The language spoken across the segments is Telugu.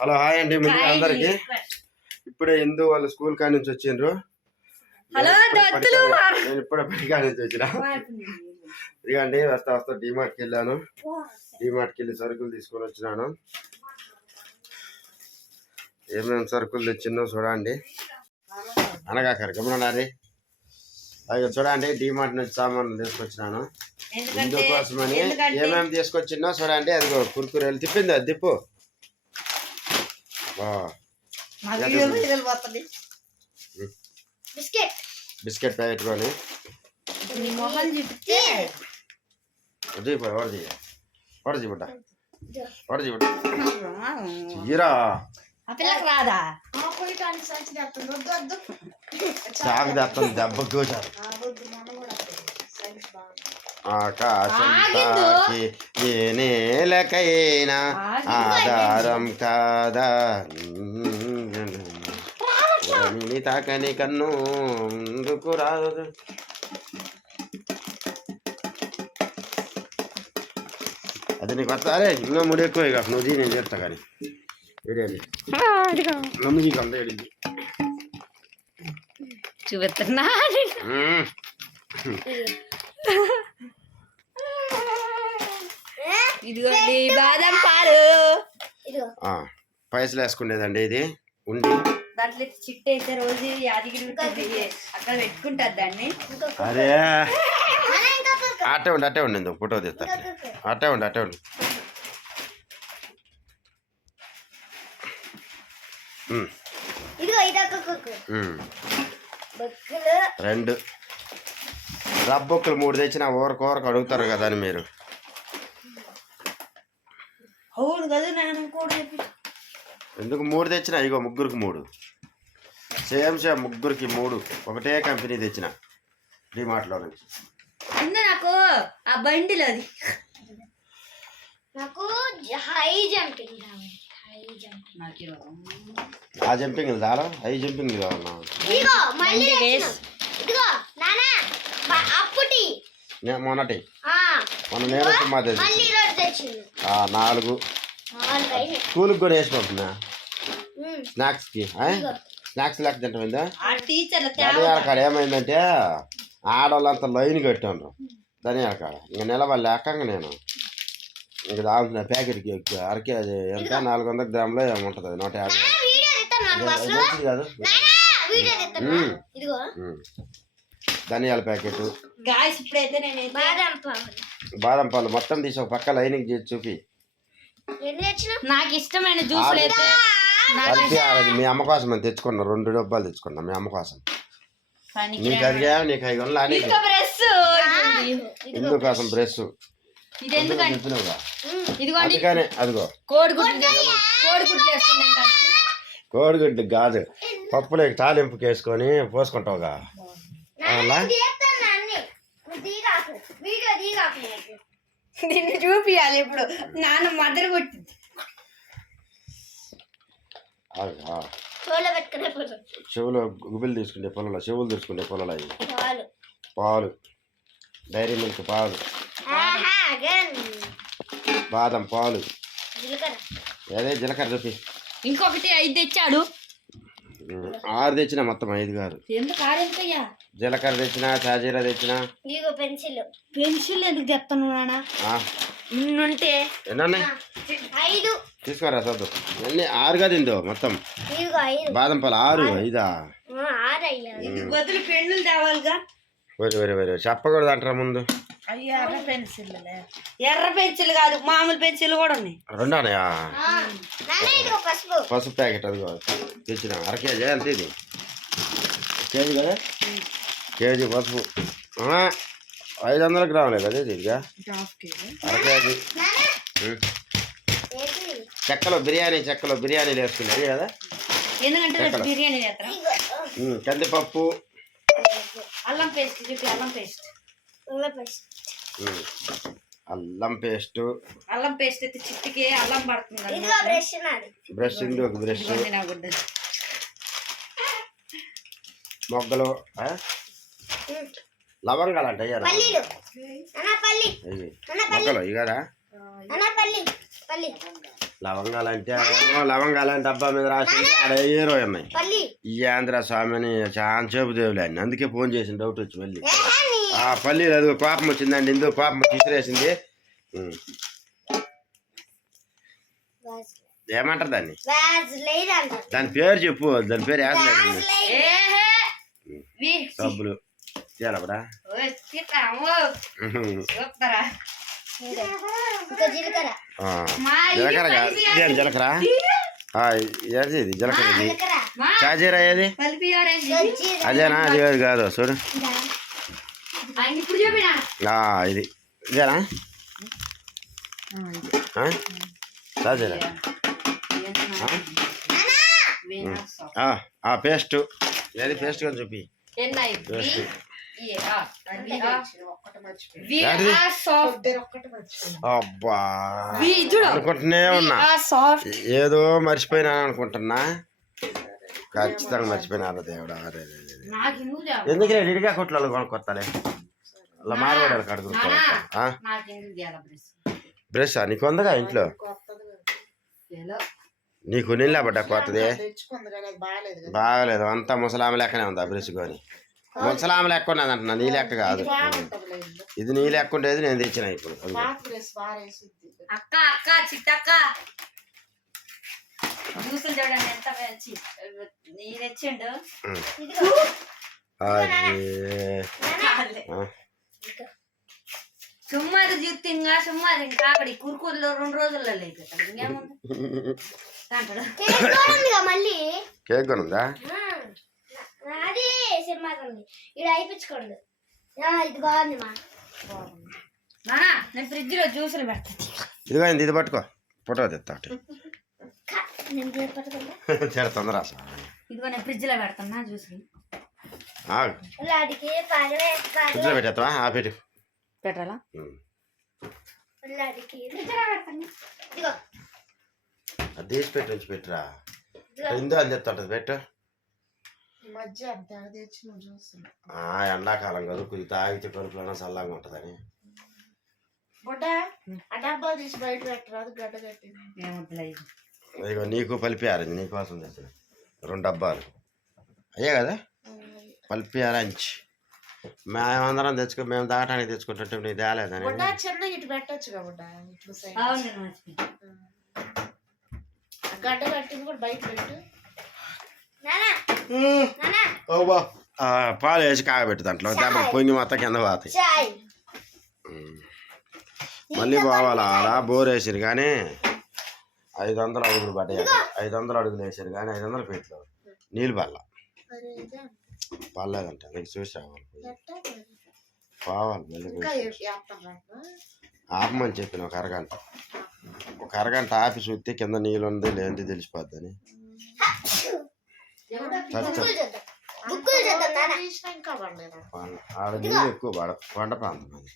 హలో హాయ్ అండి ముందు అందరికి. ఇప్పుడే హిందూ వాళ్ళు స్కూల్ కాడి నుంచి వచ్చిండ్రు? నేను ఇప్పుడే పని- కాడి నుంచి వచ్చిన. ఇదిగండి వస్తా వస్తా డిమార్ట్కి వెళ్ళాను. డిమార్ట్కి వెళ్ళి సరుకులు తీసుకొని వచ్చినాను. ఏమేమి సరుకులు తెచ్చిందో చూడండి. అనగా కరకమన్నారి అవి చూడండి డిమార్ట్ నుంచి సామాన్లు తీసుకొచ్చినాను. ఇందుకోసమని ఏమేమి తీసుకొచ్చినా చూడండి అది కురుకురేలు తిప్పింది అది తిప్పు. బిస్కెట్. బిస్కెట్ ప్యాకెట్ కొని. బిడ్డ బిడ్డ తీరా రాదా? దెబ్బ కూర్చారు ఆకాశం. తాకి ఏ నేలకైనా ఆధారం కాదా? రమిని తాకని కన్ను ముందుకు రాదు. అది నీకు వస్తా? అరే ఇంకా ముడి ఎక్కువ ఇక. నువ్వు నేను చేస్తా కానీ. ఏడేది నమ్మిది కంద ఏడింది ఇదిగోండి బాదం పాలు. పైసలు వేసుకునేదండి ఇది. ఉండి. దాంట్లో చిట్టు అయితే రోజు యాదగిరి ఉంటుంది. అక్కడ పెట్టుకుంటారు దాన్ని. అరే. అట్టే ఉండి అట్టే ఉండి ఫోటో తీస్తా. అట్టే ఉండి అట్టే ఉండి. రెండు. రబ్బొక్కులు మూడు తెచ్చిన ఊరకు ఊరకు అడుగుతారు కదా అని మీరు. అవును కదా నేను కూడా చెప్పి ఎందుకు మూడు తెచ్చిన? ఇగో ముగ్గురికి మూడు. సేమ్ సేమ్ ముగ్గురికి మూడు. ఒకటే కంపెనీ తెచ్చిన డిమార్ట్లో నుంచి. ఉంది నాకు ఆ బండిలో అది నాకు హై జంపింగ్ కావాలి హై జంపింగ్. నాకు ఆ జంపింగ్ చాలా హై జంపింగ్ కావాలన్నా ఇదిగో మళ్ళీ తెచ్చిన. ఇదిగో నానా బ- అప్పుటి. నే- మొన్నటి. ఆ, మొన్న నేను సుమా మళ్ళీ తెచ్చి ఈరోజు తెచ్చింది నాలుగు. స్కూల్కి కూడా వేసి పంపినా స్నాక్స్కి స్నాక్స్ లెక్క తింటామైందా ఆ టీచర్ల ధనియాల కాడ ఏమైందంటే ఆడవాళ్ళంతా లైన్ కట్టాను ధనియాల కాడ. ఇంక నిలబడి లేకంగా నేను. ఇంక దాంట్లో ప్యాకెట్కి ఎక్కువ అరకే అది ఎంత? నాలుగు వందల గ్రాములో ఏముంటుంది నూట యాభై. మంచిది కాదు. ధనియాల ప్యాకెట్. బాదం బాదం పాలు మొత్తం తీసి ఒక పక్క లైనింగ్ చేసి చూపి. నాకు ఇష్టమైన అది మీ అమ్మ కోసం అని తెచ్చుకున్నా. రెండు డబ్బాలు తెచ్చుకున్నా మీ అమ్మ కోసం. నీకు అది కాదు, నీకు కొనలా నీకు ఇంకా బ్రష్. అందుకనే అదిగో. కోడిగుడ్లు కోడిగుడ్లు వేసుకున్నాం కోడిగుడ్డు కాదు పప్పులోకి తాలింపుకి వేసుకొని పోసుకుంటావుగా. నువ్వు దిగాకు. వీడియో దిగాకు. నిన్ను చూపియాలి ఇప్పుడు. నాన్న మదర్ కొట్టింది. చెవులో గుబిలు తీసుకుంటే పొలంలో చెవులు తీసుకుంటే పొలంలో పాలు. పాలు. డైరీ మిల్క్ పాలు. బాదం పాలు. జీలకర్ర. అదే జీలకర్ర చెప్పి ఇంకొకటి ఐదు తెచ్చాడు. ఆరు తెచ్చిన మొత్తం ఐదు ఆరెంతయ్యా జీలకర్ర తెచ్చిన చాజీరా తెచ్చిన. ఇదిగో పెన్సిల్. పెన్సిల్ ఎందుకు చెప్తాను నాన్న ఆ, ఇన్నుంటే ఎన్ని ఐదు. తీసుకోరా చదువు అన్ని ఆరుగా తిందో మొత్తం? బాదం పాలు ఆరు ఐదా? ఆ, ఆరు అయ్యారు ఇది బదులు పెన్నులు తేవాలిగా? వరి వరి వరి చెప్పకూడదు అంటారా ముందు? అయ్యో ఎర్ర పెన్సిల్ ఎర్ర పెన్సిల్ కాదు మామూలు పెన్సిల్ కూడా ఉన్నాయి. రెండు ఇదిగో పసుపు. ప్యాకెట్ అది తెచ్చిన అర కేజీ ఎంత ఇది. కేజీ కదా? కేజీ పసుపు. ఐదు వందల గ్రాములే కదా ఇది ఇదిగా? అర కేజీ. చెక్కలో బిర్యానీ చెక్కలో బిర్యానీలు కదా? బిర్యానీ చేస్తాం ఇదిగో. ఉం, కందిపప్పు. అల్లం పేస్ట్ అల్లం పేస్ట్. పసుపు ఉం, అల్లం పేస్ట్. అల్లం పేస్ట్ అయితే చిట్టికి అల్లం పడుతుంది బ్రష్ బ్రష్ ఉంది ఒక బ్రష్. మొగ్గలు. లవంగాలు అంటే అయ్యారా పల్లీలు. నాన్న పల్లి. ఇవి నాన్న పల్లి. మొగ్గలు ఇగారా నాన్న పల్లి. పల్లి. లవంగాలు అంటే లవంగాలు అంటే డబ్బా మీద హీరో ఉన్నాయి పల్లి. ఈ ఆంధ్ర స్వామిని చాలా చేపు దేవులే అని అందుకే ఫోన్ చేసిన డౌట్ వచ్చి మళ్ళీ. ఆ పల్లీలు అది కోపం వచ్చిందండి కోపం వచ్చి విసిరేసింది. ఏమంటారు దాన్ని? దాని పేరు చెప్పు దాని పేరు వేసలేదు వి సబ్బులు. ఇంకా జీలకర్ర. జీలకర్ర కాదు. ఏది ఇది? జీలకర్ర చాజీరా ఏది? అదేనా? అది కాదు చూడు ఆయన ఇప్పుడు చెప్పినా ఆ, ఇది ఇదేనా? ఆ? చాజీరా ఆ, ఆ? పేస్ట్. ఏది పేస్ట్ కానీ చూపి పేస్ట్? అబ్బా. అనుకుంటూనే ఉన్నా. ఏదో మర్చిపోయినా అనుకుంటున్నా. ఖచ్చితంగా మర్చిపోయినారు దేవుడా. ఎందుకు? ఎందుకు ఇడిగా కొట్లు కొనుక్కొత్తాలే అలా మారవాడాలి కడుగు బ్రష్? బ్రష్ నీకు ఉందిగా ఇంట్లో? ఏలో. నీకు నీళ్ళ పడ్డా కొత్తది బాగాలేదు అంతా ముసలామ లెక్కనే ఉంది ఆ బ్రష్ కొని? ముసలామ లెక్క ఉన్నది అంటున్నా నీ లెక్క కాదు. ఇది నీ లెక్క ఉండేది నేను తెచ్చిన ఇప్పుడు. అక్క అక్క చిట్టక్క జ్యూసులు చూడండి ఎంత మంచి. నేను తెచ్చిండు. ఉం. ఇదిగో. అది ఆ. సుమ్మాది చూస్తే సుమ్మాది ఇంకా అక్కడ కురుకుల్లో రెండు రోజుల్లో లేదు మళ్ళీ? కేక్ కొని ఉందా ఆ, అది సినిమా ఉంది. ఇది అయిపించుకోండి. ఇది బాగుంది మా. నానా నేను ఫ్రిడ్జ్లో జ్యూసులు పెడతాను ఇదిగో ఇది పట్టుకో. ఫోటో తెస్తా ఇదిగో నేను పెడతాను ఫ్రిడ్జ్లో పెట్టేస్తావా ఆ పెట్టు పెట్టాలా అది పెట్టి పెట్టురా ఇందో అని పెట్టు. ఎండాకాలం కదా కొద్ది తాగితే కడుపులోనే చల్లగా ఉంటుందని. బుడ్డ ఆ డబ్బా తీసి బయట పెట్టరాదు గడ్డ కట్టి ఏముంది ఇదిగో నీకు పలిపి ఆరెంజ్ నీకోసం తెచ్చిన రెండు డబ్బాలు. అయ్యే కదా? పలిపి ఆరెంజ్ మేమందరం తెచ్చుకో మేము దాటానికి తెచ్చుకుంటుంటే నీకు తేలేదని గడ్డ కట్టింది కూడా బయట పెట్టు. పాలు వేసి కాగబెట్టు దాంట్లో. దెబ్బ పొంగి మొత్తం కింద పోతాయి. మళ్ళీ పోవాలా? ఆడ బోర్ వేసారు కానీ ఐదు వందలు అడుగులు పడ్డాయి ఐదు వందలు అడుగులు వేసారు కానీ ఐదు వందలు పెట్టు నీళ్ళు పల్ల పర్లేదంట నీకు చూసి రావాలి? పోవాలి? ఆపమని చెప్పిన ఒక అరగంట. ఒక అరగంట ఆపి చూస్తే కింద నీళ్ళు ఉంది లేనిది తెలిసిపోద్దని. ఆడ నీళ్ళు ఎక్కువ పడ కొండ ప్రాంతం అది.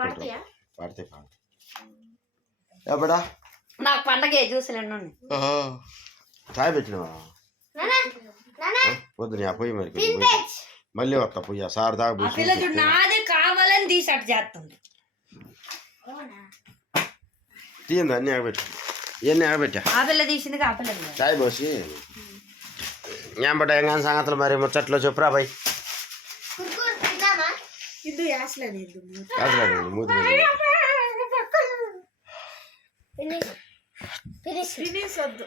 పడతాయా? పడితే పడ ఎప్పుడా నాకు పండగ జ్యూసులు ఎన్ని ఉన్నాయి చాయ్ పెట్టినవా? మరి మళ్ళీ వస్తా పొయ్యి సార్ దాకా నాదే కావాలని తీసి అటు చేస్తుంది తీయండి అన్నీ ఆగబెట్టు. ఇవన్నీ ఆగబెట్టా? ఆ పిల్ల తీసింది ఆ పిల్ల తీయదు. చాయ్ పోసి. ఏం పడ్డా ఏం కానీ సంగతులు మరి ముచ్చట్లో చెప్పురా బాయ్. ఇది కాదు మూతి. మీద. ఫినిష్ ఫినిష్ తినేసి వద్దు